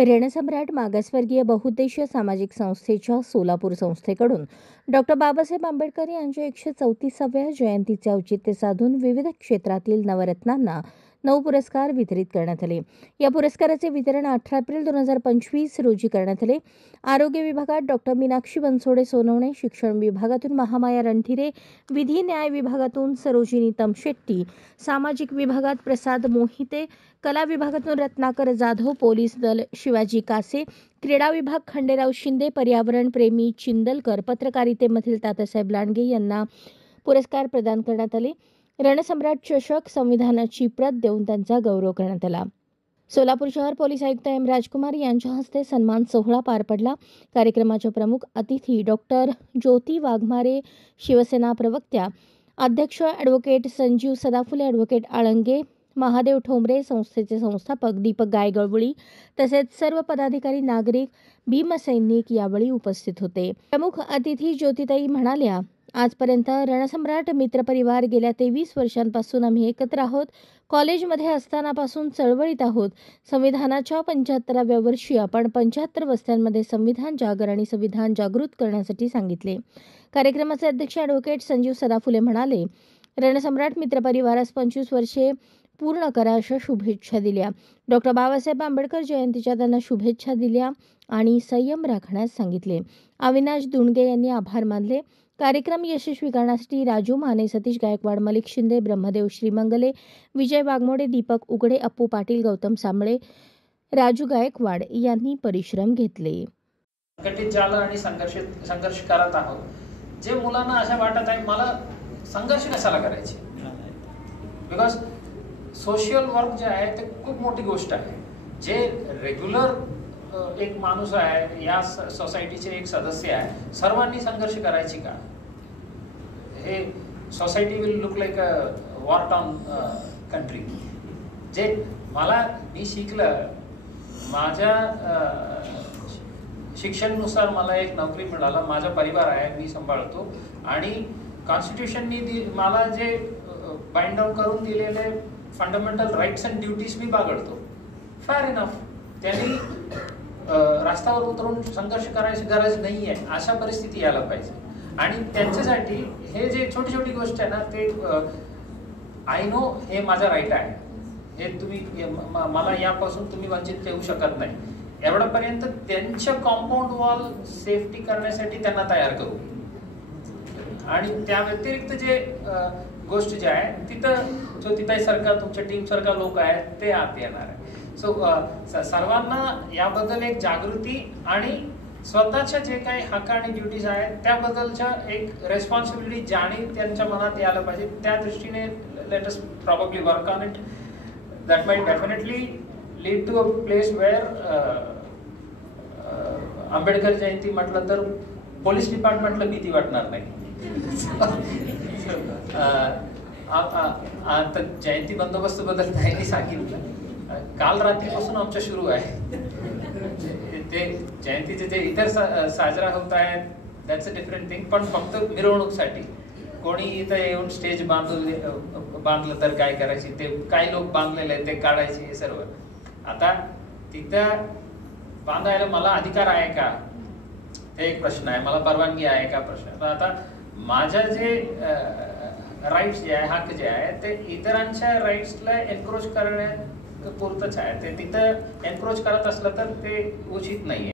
रणसम्राट मागासवर्गीय बहुउद्देशीय सामाजिक संस्थेच्या सोलापूर संस्थेकडून डॉक्टर बाबासाहेब आंबेडकर यांच्या 134व्या जयंतीचे औचित्य साधून विविध क्षेत्रातील नवरत्नांना 9 पुरस्कार वितरित करण्यात आले। या पुरस्काराचे वितरण 18 एप्रिल 2025 रोजी करण्यात आले। आरोग्य विभागात डॉक्टर मीनाक्षी बनसोडे सोनवणे, शिक्षण विभागातून महामाया रणधीरे, विधी न्याय विभागातून सरोजिनी तमशेट्टी, सामाजिक विभागात प्रसाद मोहिते, कला विभागातून रत्नाकर जाधव, पोलीस दल शिवाजी कासे, क्रीडा विभाग खंडेराव शिंदे, पर्यावरण प्रेमी चिंदलकर, पत्रकारितेमधील तात्यासाहेब लांडगे यांना पुरस्कार प्रदान करण्यात आले। रणसम्राट चषक, संविधानाची प्रत देऊन त्यांचा गौरव करण्यात आला। सोलापूर शहर पोलीस आयुक्त एम राजकुमार यांच्या हस्ते सन्मान सोहळा पार पडला। कार्यक्रमाच्या प्रमुख अतिथी डॉक्टर ज्योती वाघमारे, शिवसेना प्रवक्त्या, अध्यक्ष ॲडव्होकेट संजीव सदाफुले, ॲडव्होकेट आळंगे, महादेव ठोंबरे, संस्थेचे संस्थापक दीपक गायगवळी तसेच सर्व पदाधिकारी, नागरिक, भीमसैनिक यावेळी उपस्थित होते। प्रमुख अतिथी ज्योतिताई म्हणाल्या, आजपर्यंत रणसम्राट मित्रपरिवार गेल्या 23 वर्षांपासून आम्ही एकत्र आहोत। कॉलेजमध्ये असतानापासून चळवळीत आहोत। संविधानाच्या 75व्या वर्षी आपण 75 वस्त्यांमध्ये संविधान जागर आणि संविधान जागृत करण्यासाठी सांगितले। कार्यक्रमाचे अध्यक्ष ॲडव्होकेट संजीव सदाफुले म्हणाले, रणसम्राट मित्रपरिवारास 25 वर्षे पूर्ण करा अशा शुभेच्छा दिल्या। डॉक्टर बाबासाहेब आंबेडकर जयंतीच्या त्यांना शुभेच्छा दिल्या आणि संयम राखण्यास सांगितले। अविनाश दुंडगे यांनी आभार मानले। कार्यक्रम यशस्वी करण्यासाठी राजू माने, सतीश गायकवाड, मलिक शिंदे, ब्रह्मदेव श्रीमंगले, विजय वाघमोडे, दीपक उघडे, अप्पू पाटील, गौतम सांबळे, राजू गायकवाड यांनी परिश्रम घेतले। संघटित झालं आणि संघर्ष करत आहोत। जे मुलांना अशा वाटत आहे मला संघर्ष कशाला करायचे, बिकॉज सोशल वर्क जे आहे ते खूप मोठी गोष्ट आहे। जे रेग्युलर एक माणूस आहे, या सोसायटीचे एक सदस्य आहे, सर्वांनी संघर्ष करायची का? हे society will look like a war torn country. जे मी शिकलं, माझ्या शिक्षणानुसार मला एक नोकरी मिळाला, माझा परिवार आहे, मी सांभाळतो आणि कॉन्स्टिट्यूशननी मला जे बाइंड डाऊन करून दिलेले फंडामेंटल राईट्स अँड ड्युटीज मी बाळगतो। फेअर इनफ, त्यांनी रस्त्यावर उतरून संघर्ष करायची गरज नाही आहे, अशा परिस्थिती यायला पाहिजे। आणि त्यांच्यासाठी हे जे छोटी छोटी गोष्ट आहे ना, ते आय नो हे माझा राईट आहे, हे तुम्ही मला यापासून तुम्ही वंचित ठेवू शकत नाही, एवढ्यापर्यंत त्यांच्या कॉम्पाऊंड वॉल सेफ्टी करण्यासाठी त्यांना तयार करू। आणि त्या व्यतिरिक्त जे गोष्ट जे आहे तिथं ज्योतिताई सारखा तुमच्या टीम सारखा लोक आहेत ते आत येणार आहे। सो सर्वांना याबद्दल एक जागृती आणि स्वतःच्या जे काही हक्क आणि ड्युटीज आहेत त्याबद्दलच्या एक रेस्पॉन्सिबिलिटी जाणीव त्यांच्या मनात यायला पाहिजे। त्या दृष्टीने let us probably work on it. That might definitely lead to a place where Ambedkar Jayanti म्हटलं तर पोलीस डिपार्टमेंटला भीती वाटणार नाही। आता जयंती बंदोबस्त बद्दल त्यांनी सांगितलं, काल रात्रीपासून आमच्या सुरू आहे। ते जयंतीचे जे इतर साजरा होत आहेत दॅट्स अ डिफरंट थिंग, पण फक्त मिरवणूकसाठी कोणी इथं येऊन स्टेज बांधलं तर काय करायची, ते काही लोक बांधलेले आहेत ते काढायचे, हे सर्व। आता तिथं बांधायला मला अधिकार आहे का, ते एक प्रश्न आहे, मला परवानगी आहे का प्रश्न। आता माझ्या जे राईट्स जे आहे, हक्क जे आहे ते इतरांच्या राईट्सला एनक्रोच करण्या पुरतच आहे। ते तिथं एनक्रोच करत असलं तर ते उचित नाही आहे।